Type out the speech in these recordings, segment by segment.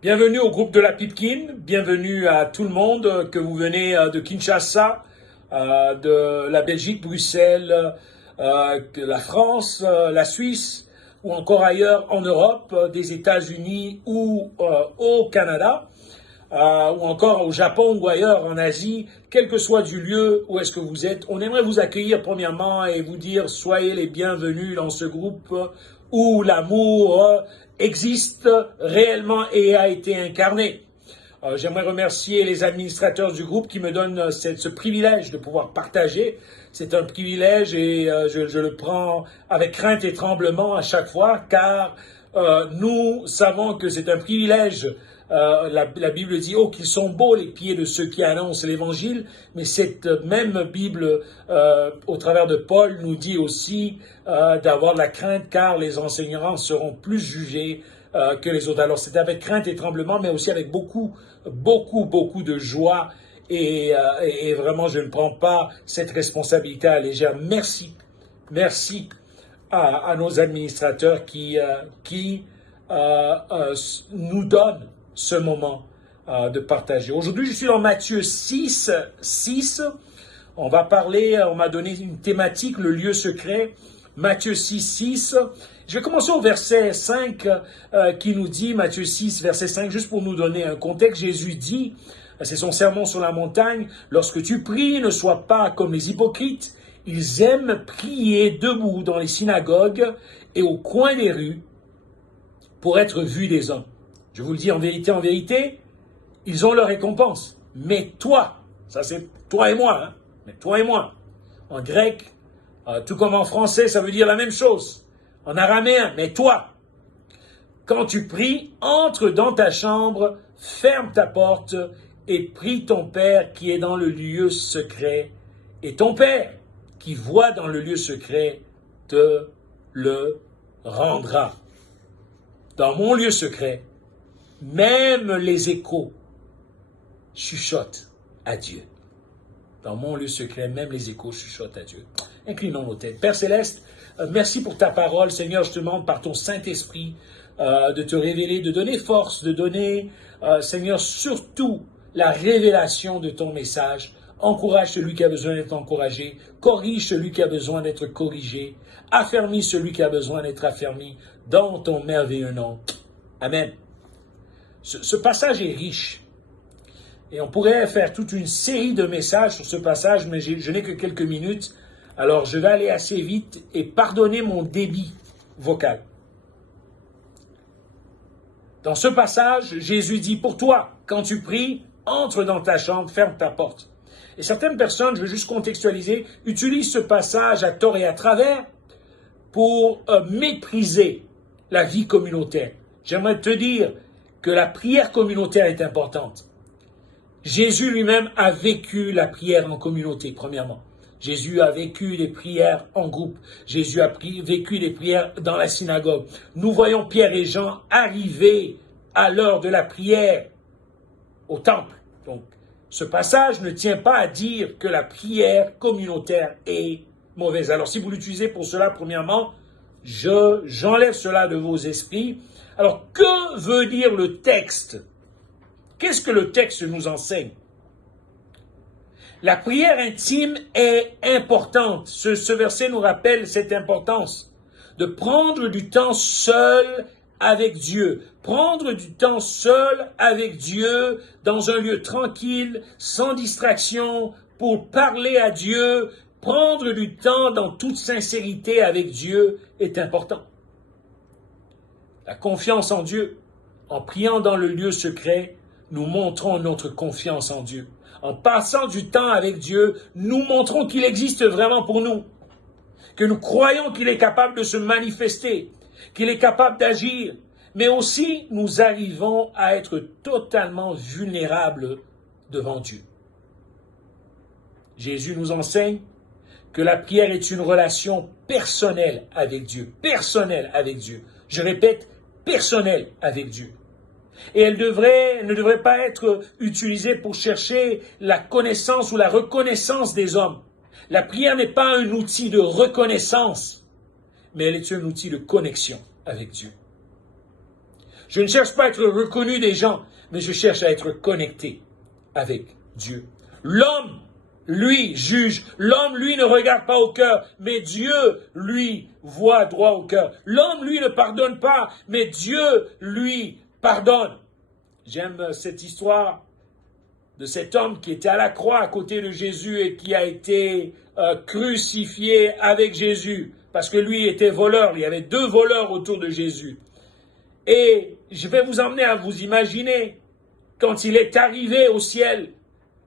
Bienvenue au groupe de la Pipkin, bienvenue à tout le monde, que vous venez de Kinshasa, de la Belgique, Bruxelles, la France, la Suisse ou encore ailleurs en Europe, des États-Unis ou au Canada, ou encore au Japon ou ailleurs en Asie, quel que soit du lieu où est-ce que vous êtes. On aimerait vous accueillir premièrement et vous dire soyez les bienvenus dans ce groupe où l'amour existe réellement et a été incarné. J'aimerais remercier les administrateurs du groupe qui me donnent ce privilège de pouvoir partager. C'est un privilège et je le prends avec crainte et tremblement à chaque fois, car nous savons que c'est un privilège. La Bible dit « Oh, qu'ils sont beaux les pieds de ceux qui annoncent l'Évangile », mais cette même Bible, au travers de Paul, nous dit aussi d'avoir de la crainte, car les enseignants seront plus jugés que les autres. Alors c'est avec crainte et tremblement, mais aussi avec beaucoup de joie, et vraiment je ne prends pas cette responsabilité à la légère. Merci à nos administrateurs qui nous donnent ce moment de partager. Aujourd'hui, je suis dans Matthieu 6. On va parler, on m'a donné une thématique, le lieu secret. Matthieu 6. Je vais commencer au verset 5 qui nous dit, Matthieu 6, verset 5, juste pour nous donner un contexte. Jésus dit, c'est son sermon sur la montagne, « Lorsque tu pries, ne sois pas comme les hypocrites. Ils aiment prier debout dans les synagogues et au coin des rues pour être vus des hommes. Je vous le dis en vérité, ils ont leur récompense. Mais toi, ça c'est toi et moi, hein, mais toi et moi, en grec, tout comme en français, ça veut dire la même chose. En araméen, mais toi, quand tu pries, entre dans ta chambre, ferme ta porte et prie ton Père qui est dans le lieu secret. Et ton Père qui voit dans le lieu secret te le rendra. Dans mon lieu secret, même les échos chuchotent à Dieu. Dans mon lieu secret, même les échos chuchotent à Dieu. Inclinons nos têtes. Père Céleste, merci pour ta parole. Seigneur, je te demande par ton Saint-Esprit de te révéler, de donner force, de donner, Seigneur, surtout la révélation de ton message. Encourage celui qui a besoin d'être encouragé. Corrige celui qui a besoin d'être corrigé. Affermis celui qui a besoin d'être affermi. Dans ton merveilleux nom. Amen. Ce passage est riche. Et on pourrait faire toute une série de messages sur ce passage, mais je n'ai que quelques minutes. Alors je vais aller assez vite et pardonnez mon débit vocal. Dans ce passage, Jésus dit, pour toi, quand tu pries, entre dans ta chambre, ferme ta porte. Et certaines personnes, je veux juste contextualiser, utilisent ce passage à tort et à travers pour mépriser la vie communautaire. J'aimerais te dire que la prière communautaire est importante. Jésus lui-même a vécu la prière en communauté, premièrement. Jésus a vécu des prières en groupe. Jésus a vécu des prières dans la synagogue. Nous voyons Pierre et Jean arriver à l'heure de la prière au temple. Donc, ce passage ne tient pas à dire que la prière communautaire est mauvaise. Alors, si vous l'utilisez pour cela, premièrement, j'enlève cela de vos esprits. Alors, que veut dire le texte? Qu'est-ce que le texte nous enseigne? La prière intime est importante. Ce verset nous rappelle cette importance de prendre du temps seul avec Dieu. Prendre du temps seul avec Dieu dans un lieu tranquille, sans distraction, pour parler à Dieu. Prendre du temps dans toute sincérité avec Dieu est important. La confiance en Dieu, en priant dans le lieu secret, nous montrons notre confiance en Dieu. En passant du temps avec Dieu, nous montrons qu'il existe vraiment pour nous, que nous croyons qu'il est capable de se manifester, qu'il est capable d'agir, mais aussi nous arrivons à être totalement vulnérables devant Dieu. Jésus nous enseigne que la prière est une relation personnelle avec Dieu, personnelle avec Dieu. Je répète, personnelle avec Dieu. Et elle ne devrait pas être utilisée pour chercher la connaissance ou la reconnaissance des hommes. La prière n'est pas un outil de reconnaissance, mais elle est un outil de connexion avec Dieu. Je ne cherche pas à être reconnu des gens, mais je cherche à être connecté avec Dieu. L'homme, lui, juge. L'homme, lui, ne regarde pas au cœur, mais Dieu, lui, voit droit au cœur. L'homme, lui, ne pardonne pas, mais Dieu, lui, pardonne. J'aime cette histoire de cet homme qui était à la croix à côté de Jésus et qui a été crucifié avec Jésus, parce que lui était voleur. Il y avait 2 voleurs autour de Jésus. Et je vais vous emmener à vous imaginer, quand il est arrivé au ciel,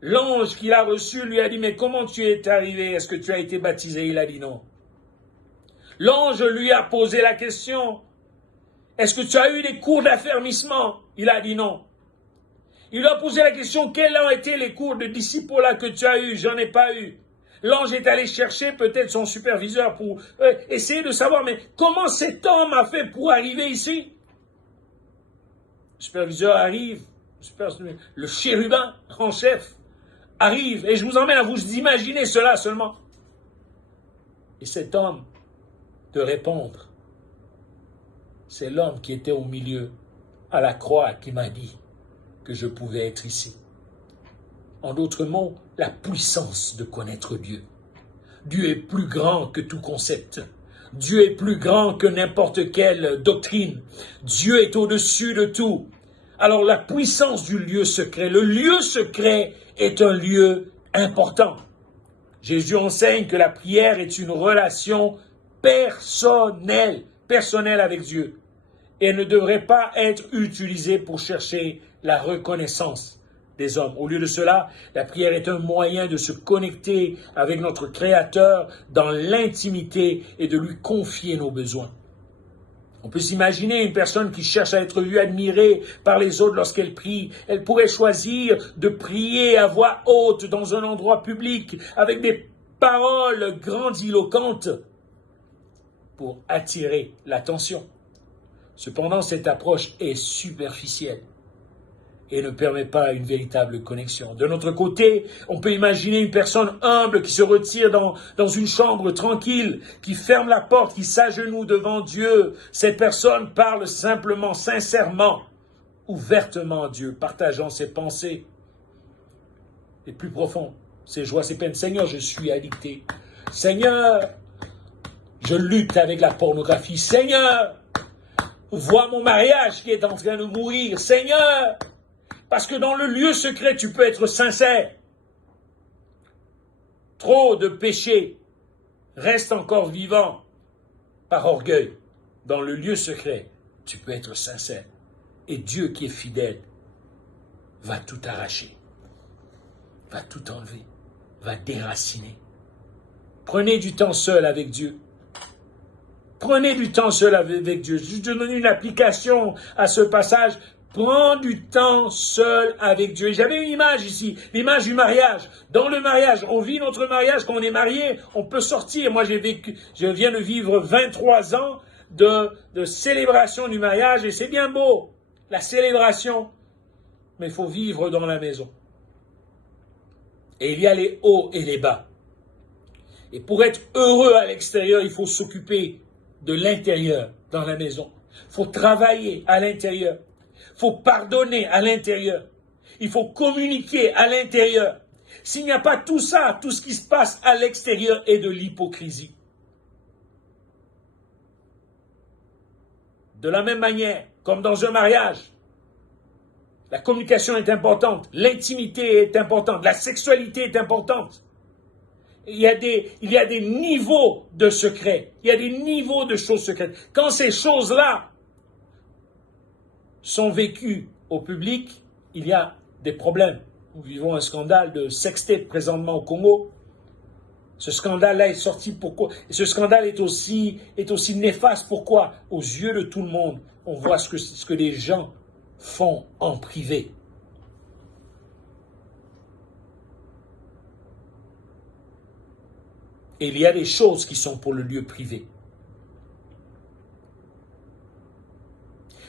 l'ange qu'il a reçu lui a dit, mais comment tu es arrivé? Est-ce que tu as été baptisé? Il a dit non. L'ange lui a posé la question, est-ce que tu as eu des cours d'affermissement? Il a dit non. Il lui a posé la question, quels ont été les cours de disciple-là que tu as eu? J'en ai pas eu. L'ange est allé chercher peut-être son superviseur pour essayer de savoir, mais comment cet homme a fait pour arriver ici? Le superviseur arrive, le chérubin en chef arrive, et je vous emmène à vous imaginer cela seulement. Et cet homme de répondre, c'est l'homme qui était au milieu, à la croix, qui m'a dit que je pouvais être ici. En d'autres mots, la puissance de connaître Dieu. Dieu est plus grand que tout concept. Dieu est plus grand que n'importe quelle doctrine. Dieu est au-dessus de tout. Alors la puissance du lieu secret. Le lieu secret est un lieu important. Jésus enseigne que la prière est une relation personnelle avec Dieu. Et elle ne devrait pas être utilisée pour chercher la reconnaissance des hommes. Au lieu de cela, la prière est un moyen de se connecter avec notre Créateur dans l'intimité et de lui confier nos besoins. On peut s'imaginer une personne qui cherche à être vue, admirée par les autres lorsqu'elle prie. Elle pourrait choisir de prier à voix haute dans un endroit public avec des paroles grandiloquentes pour attirer l'attention. Cependant, cette approche est superficielle et ne permet pas une véritable connexion. De notre côté, on peut imaginer une personne humble qui se retire dans une chambre tranquille, qui ferme la porte, qui s'agenouille devant Dieu. Cette personne parle simplement, sincèrement, ouvertement à Dieu, partageant ses pensées les plus profondes, ses joies, ses peines. Seigneur, je suis addicté. Seigneur, je lutte avec la pornographie. Seigneur, vois mon mariage qui est en train de mourir. Seigneur, parce que dans le lieu secret, tu peux être sincère. Trop de péchés restent encore vivants par orgueil. Dans le lieu secret, tu peux être sincère. Et Dieu qui est fidèle va tout arracher, va tout enlever, va déraciner. Prenez du temps seul avec Dieu. Prenez du temps seul avec Dieu. Je te donne une application à ce passage. Prends du temps seul avec Dieu. J'avais une image ici, l'image du mariage. Dans le mariage, on vit notre mariage. Quand on est marié, on peut sortir. Moi, je viens de vivre 23 ans de célébration du mariage et c'est bien beau, la célébration. Mais il faut vivre dans la maison. Et il y a les hauts et les bas. Et pour être heureux à l'extérieur, il faut s'occuper de l'intérieur dans la maison. Il faut travailler à l'intérieur. Il faut pardonner à l'intérieur. Il faut communiquer à l'intérieur. S'il n'y a pas tout ça, tout ce qui se passe à l'extérieur est de l'hypocrisie. De la même manière, comme dans un mariage, la communication est importante, l'intimité est importante, la sexualité est importante. Il y a des niveaux de secrets, il y a des niveaux de choses secrètes. Quand ces choses-là sont vécues au public, il y a des problèmes. Nous vivons un scandale de sextape présentement au Congo. Ce scandale-là est sorti pourquoi? Et ce scandale est aussi néfaste. Pourquoi? Aux yeux de tout le monde, on voit ce que les gens font en privé. Et il y a des choses qui sont pour le lieu privé.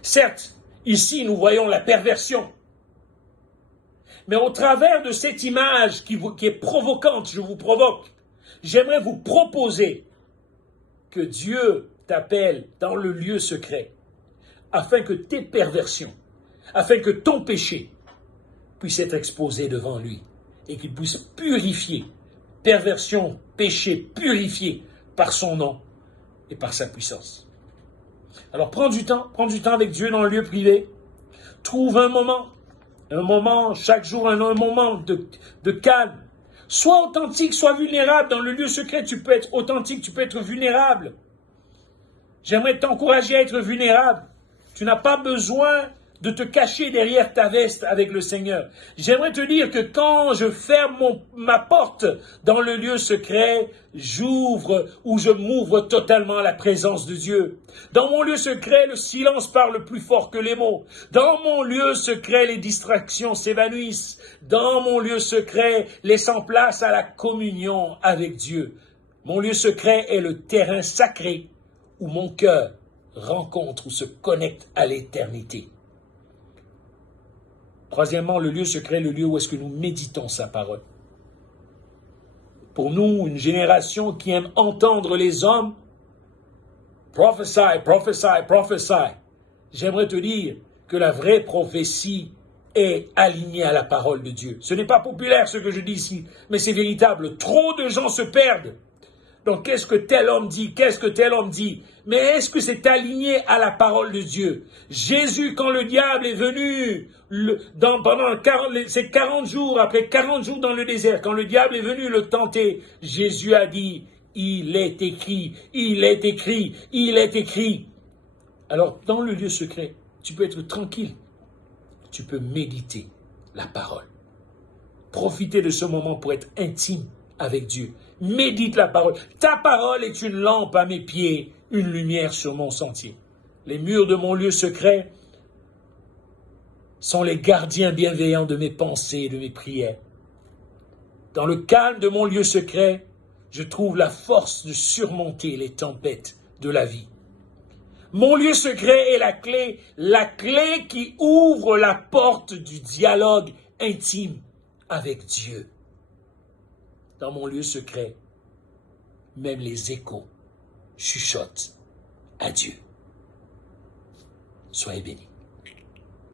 Certes, ici, nous voyons la perversion. Mais au travers de cette image qui est provocante, je vous provoque, j'aimerais vous proposer que Dieu t'appelle dans le lieu secret afin que tes perversions, afin que ton péché puisse être exposé devant lui et qu'il puisse purifier, perversion, péché, purifié par son nom et par sa puissance. Alors prends du temps avec Dieu dans le lieu privé, trouve un moment chaque jour, un moment de calme. Sois authentique, sois vulnérable. Dans le lieu secret, tu peux être authentique, tu peux être vulnérable. J'aimerais t'encourager à être vulnérable. Tu n'as pas besoin de te cacher derrière ta veste avec le Seigneur. J'aimerais te dire que quand je ferme ma porte dans le lieu secret, j'ouvre ou je m'ouvre totalement à la présence de Dieu. Dans mon lieu secret, le silence parle plus fort que les mots. Dans mon lieu secret, les distractions s'évanouissent. Dans mon lieu secret, laissant place à la communion avec Dieu. Mon lieu secret est le terrain sacré où mon cœur rencontre ou se connecte à l'éternité. Troisièmement, le lieu secret, le lieu où est-ce que nous méditons sa parole. Pour nous, une génération qui aime entendre les hommes, prophesy, prophesy, prophesy. J'aimerais te dire que la vraie prophétie est alignée à la parole de Dieu. Ce n'est pas populaire ce que je dis ici, mais c'est véritable. Trop de gens se perdent. Donc, qu'est-ce que tel homme dit? Qu'est-ce que tel homme dit? Mais est-ce que c'est aligné à la parole de Dieu? Jésus, quand le diable est venu, pendant ces 40 jours, après 40 jours dans le désert, quand le diable est venu le tenter, Jésus a dit, il est écrit, il est écrit, il est écrit. Alors, dans le lieu secret, tu peux être tranquille. Tu peux méditer la parole. Profiter de ce moment pour être intime avec Dieu. Médite la parole. Ta parole est une lampe à mes pieds, une lumière sur mon sentier. Les murs de mon lieu secret sont les gardiens bienveillants de mes pensées et de mes prières. Dans le calme de mon lieu secret, je trouve la force de surmonter les tempêtes de la vie. Mon lieu secret est la clé qui ouvre la porte du dialogue intime avec Dieu. Dans mon lieu secret, même les échos chuchotent à Dieu. Soyez bénis.